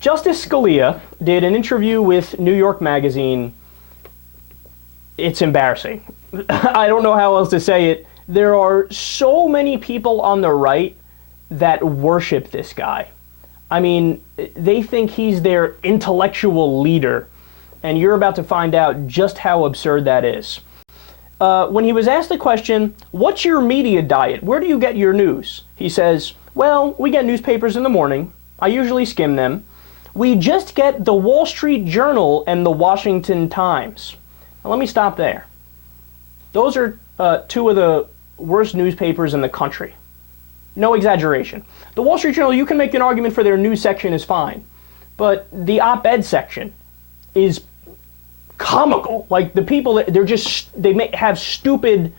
Justice Scalia did an interview with New York Magazine. It's embarrassing. I don't know how else to say it. There are so many people on the right that worship this guy. I mean, they think he's their intellectual leader, and you're about to find out just how absurd that is. When he was asked the question, what's your media diet? Where do you get your news? He says, well, we get newspapers in the morning. I usually skim them. We just get the Wall Street Journal and the Washington Times. Now, let me stop there. Those are two of the worst newspapers in the country. No exaggeration. The Wall Street Journal, you can make an argument for their news section is fine, but the op-ed section is comical. Like, the people, they have stupid,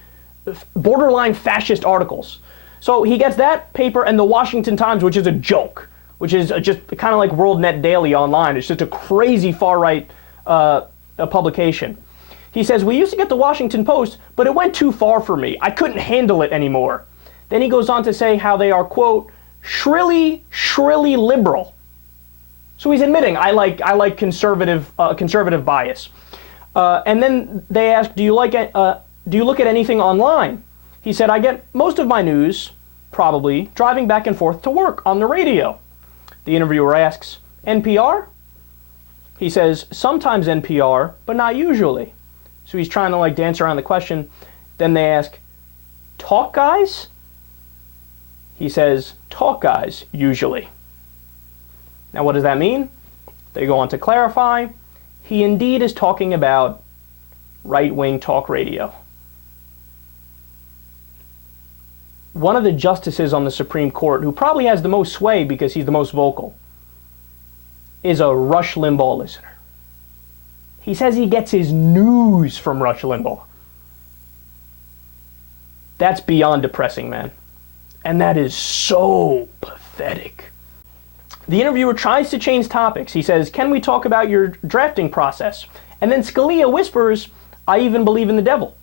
borderline fascist articles. So he gets that paper and the Washington Times, which is a joke, which is just kind of like WorldNet Daily online. It's just a crazy far-right publication. He says, we used to get the Washington Post, but it went too far for me. I couldn't handle it anymore. Then he goes on to say how they are, quote, shrilly liberal. So he's admitting, I like conservative bias. And then they ask, do you look at anything online? He said, I get most of my news, probably, driving back and forth to work on the radio. The interviewer asks, NPR? He says, sometimes NPR, but not usually. So he's trying to dance around the question. Then they ask, talk guys? He says, talk guys, usually. Now what does that mean? They go on to clarify, he indeed is talking about right-wing talk radio. One of the justices on the Supreme Court, who probably has the most sway because he's the most vocal, is a Rush Limbaugh listener. He says he gets his news from Rush Limbaugh. That's beyond depressing, man. And that is so pathetic. The interviewer tries to change topics. He says, can we talk about your drafting process? And then Scalia whispers, I even believe in the devil.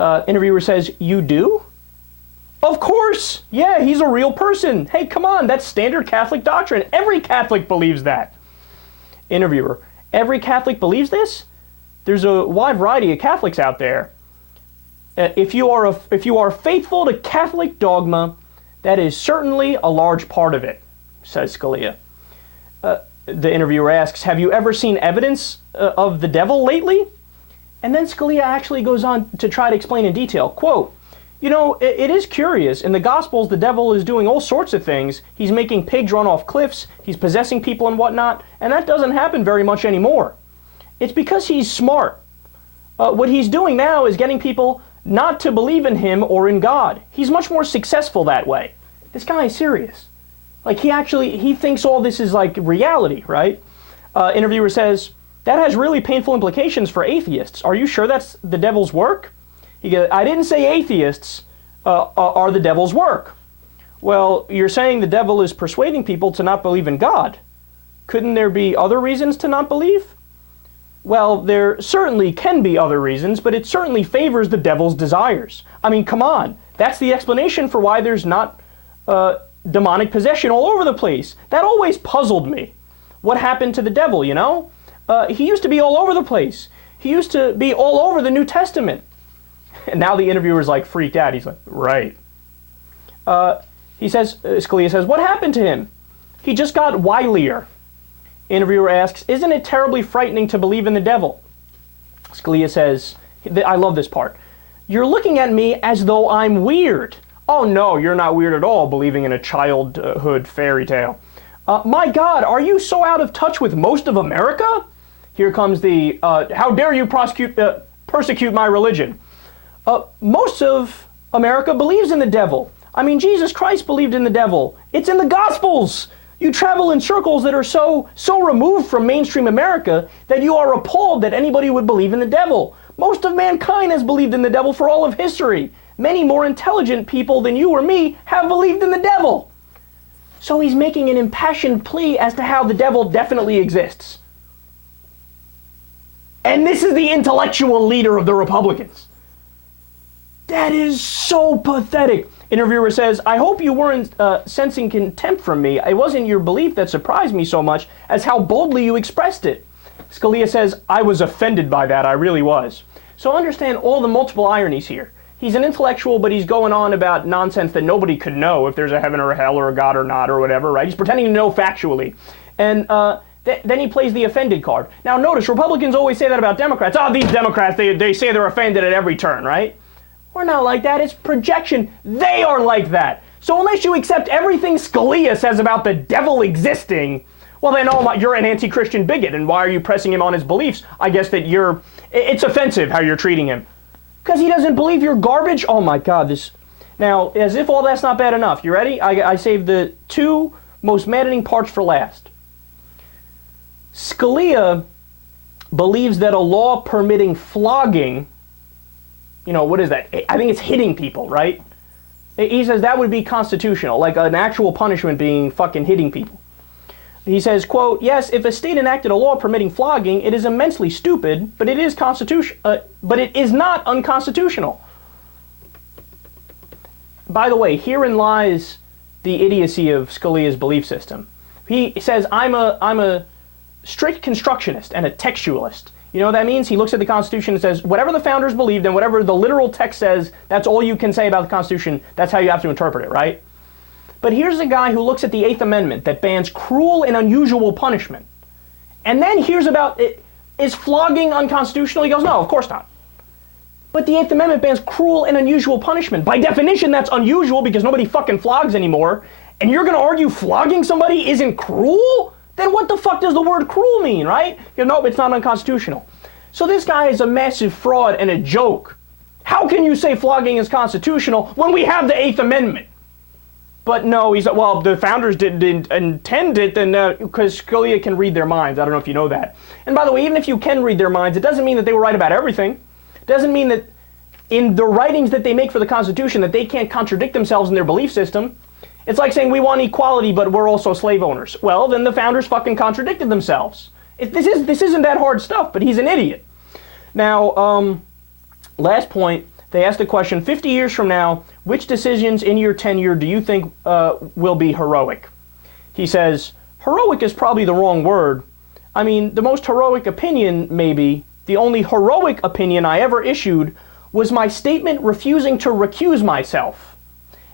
Interviewer says, you do? Of course! Yeah, he's a real person. Hey, come on, that's standard Catholic doctrine. Every Catholic believes that. Interviewer, every Catholic believes this? There's a wide variety of Catholics out there. If you are faithful to Catholic dogma, that is certainly a large part of it, says Scalia. The interviewer asks, have you ever seen evidence of the devil lately? And then Scalia actually goes on to try to explain in detail, quote, you know, it is curious. In the Gospels, the devil is doing all sorts of things. He's making pigs run off cliffs. He's possessing people and whatnot. And that doesn't happen very much anymore. It's because he's smart. What he's doing now is getting people not to believe in him or in God. He's much more successful that way. This guy is serious. Like, he thinks all this is like reality, right? Interviewer says, that has really painful implications for atheists. Are you sure that's the devil's work? He goes, I didn't say atheists are the devil's work. Well, you're saying the devil is persuading people to not believe in God. Couldn't there be other reasons to not believe? Well, there certainly can be other reasons, but it certainly favors the devil's desires. I mean, come on. That's the explanation for why there's not demonic possession all over the place. That always puzzled me. What happened to the devil, you know? He used to be all over the place. He used to be all over the New Testament. And now the interviewer's like freaked out. He's like, right. Scalia says, what happened to him? He just got wilier. Interviewer asks, isn't it terribly frightening to believe in the devil? Scalia says, I love this part. You're looking at me as though I'm weird. Oh no, you're not weird at all, believing in a childhood fairy tale. My God, are you so out of touch with most of America? Here comes the, how dare you persecute my religion. Most of America believes in the devil. I mean, Jesus Christ believed in the devil. It's in the Gospels. You travel in circles that are so removed from mainstream America that you are appalled that anybody would believe in the devil. Most of mankind has believed in the devil for all of history. Many more intelligent people than you or me have believed in the devil. So he's making an impassioned plea as to how the devil definitely exists. And this is the intellectual leader of the Republicans. That is so pathetic. Interviewer says, I hope you weren't sensing contempt from me. It wasn't your belief that surprised me so much as how boldly you expressed it. Scalia says, I was offended by that. I really was. So understand all the multiple ironies here. He's an intellectual, but he's going on about nonsense that nobody could know if there's a heaven or a hell or a God or not or whatever, right? He's pretending to know factually. And then he plays the offended card. Now notice, Republicans always say that about Democrats. Oh, these Democrats, they say they're offended at every turn, right? We're not like that. It's projection. They are like that. So unless you accept everything Scalia says about the devil existing, well then, oh my, you're an anti-Christian bigot, and why are you pressing him on his beliefs? I guess that it's offensive how you're treating him. Because he doesn't believe you're garbage? Oh my God, this... Now, as if all that's not bad enough, you ready? I saved the two most maddening parts for last. Scalia believes that a law permitting flogging, you know, what is that? I think it's hitting people, right? He says that would be constitutional, like an actual punishment being fucking hitting people. He says, quote, yes, if a state enacted a law permitting flogging, it is immensely stupid, but it is but it is not unconstitutional. By the way, herein lies the idiocy of Scalia's belief system. He says, I'm a strict constructionist and a textualist. You know what that means? He looks at the Constitution and says, whatever the founders believed and whatever the literal text says, that's all you can say about the Constitution. That's how you have to interpret it, right? But here's a guy who looks at the Eighth Amendment that bans cruel and unusual punishment. And then hears about, is flogging unconstitutional? He goes, no, of course not. But the Eighth Amendment bans cruel and unusual punishment. By definition, that's unusual because nobody fucking flogs anymore. And you're going to argue flogging somebody isn't cruel? Then what the fuck does the word cruel mean, right? You know, no, it's not unconstitutional. So this guy is a massive fraud and a joke. How can you say flogging is constitutional when we have the Eighth Amendment? But no, he's like, well, the founders didn't intend it, then because Scalia can read their minds. I don't know if you know that. And by the way, even if you can read their minds, it doesn't mean that they were right about everything. It doesn't mean that in the writings that they make for the Constitution that they can't contradict themselves in their belief system. It's like saying we want equality, but we're also slave owners. Well, then the founders fucking contradicted themselves. This isn't that hard stuff, but he's an idiot. Now, last point, they asked the question, 50 years from now, which decisions in your tenure do you think will be heroic? He says, heroic is probably the wrong word. I mean, the most heroic opinion, maybe, the only heroic opinion I ever issued was my statement refusing to recuse myself.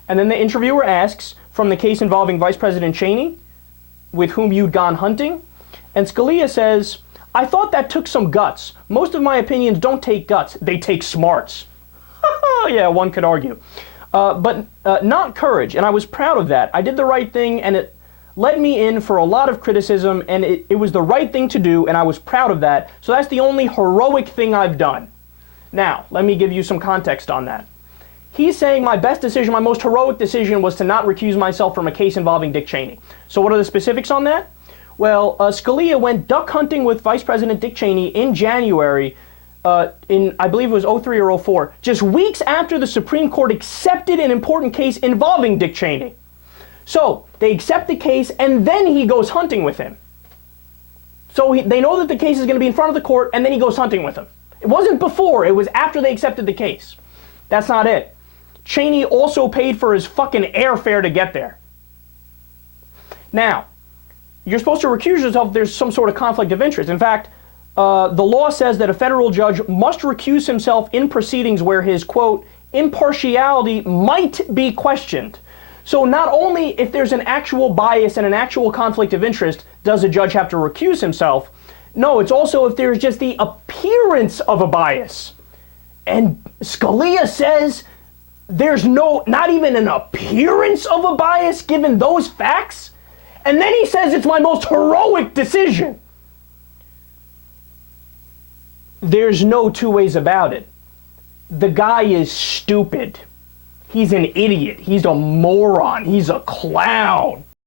And then the interviewer asks, from the case involving Vice President Cheney, with whom you'd gone hunting? And Scalia says, I thought that took some guts. Most of my opinions don't take guts, they take smarts. Yeah, one could argue. But not courage, and I was proud of that. I did the right thing, and it let me in for a lot of criticism, and it was the right thing to do, and I was proud of that. So that's the only heroic thing I've done. Now, let me give you some context on that. He's saying my best decision, my most heroic decision was to not recuse myself from a case involving Dick Cheney. So what are the specifics on that? Well, Scalia went duck hunting with Vice President Dick Cheney in January in, I believe it was 03 or 04, just weeks after the Supreme Court accepted an important case involving Dick Cheney. So they accept the case, and then he goes hunting with him. So they know that the case is going to be in front of the court, and then he goes hunting with him. It wasn't before, it was after they accepted the case. That's not it. Cheney also paid for his fucking airfare to get there. Now, you're supposed to recuse yourself if there's some sort of conflict of interest. In fact, the law says that a federal judge must recuse himself in proceedings where his, quote, impartiality might be questioned. So not only if there's an actual bias and an actual conflict of interest does a judge have to recuse himself, no, it's also if there's just the appearance of a bias. And Scalia says there's not even an appearance of a bias given those facts? And then he says it's my most heroic decision. There's no two ways about it. The guy is stupid. He's an idiot. He's a moron. He's a clown.